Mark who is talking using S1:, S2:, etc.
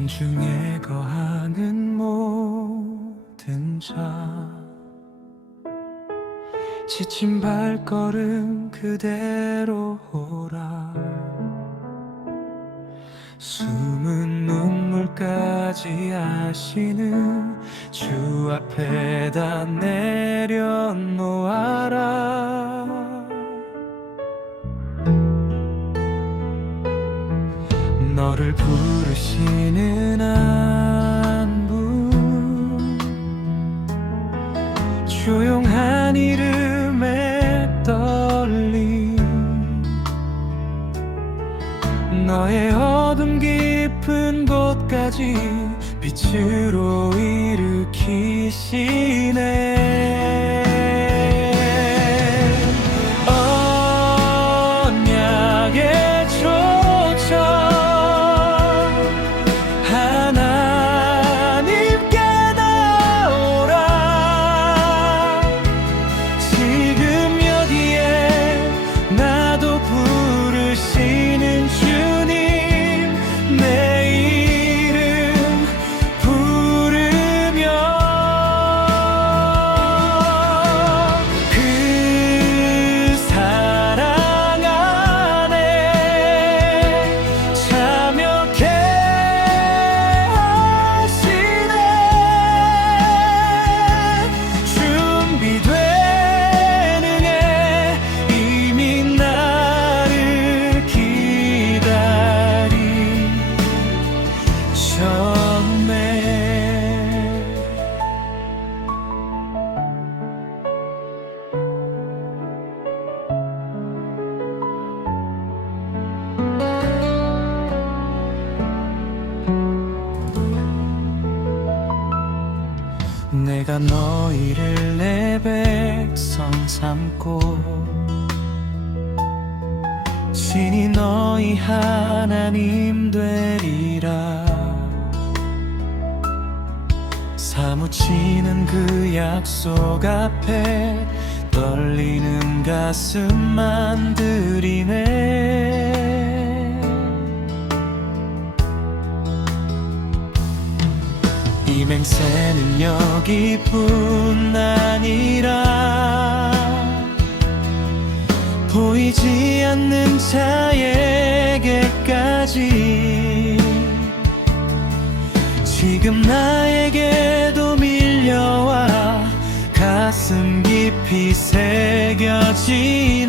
S1: 진중에 거하는 모든 자. 지친 발걸음 그대로 오라. 숨은 눈물까지 아시는 주 앞에 다 내려놓아라 너를 부르시는 안부 조용한 이름에 떨림 너의 어둠 깊은 곳까지 빛으로 일으키시네. 언약의 내가 너희를 내 백성 삼고 신이 너희 하나님 되리라. 사무치는 그 약속 앞에 떨리는 가슴만 들이네 이 맹세는 여기뿐 아니라 보이지 않는 자에게까지 지금 나에게도 밀려와 가슴 깊이 새겨지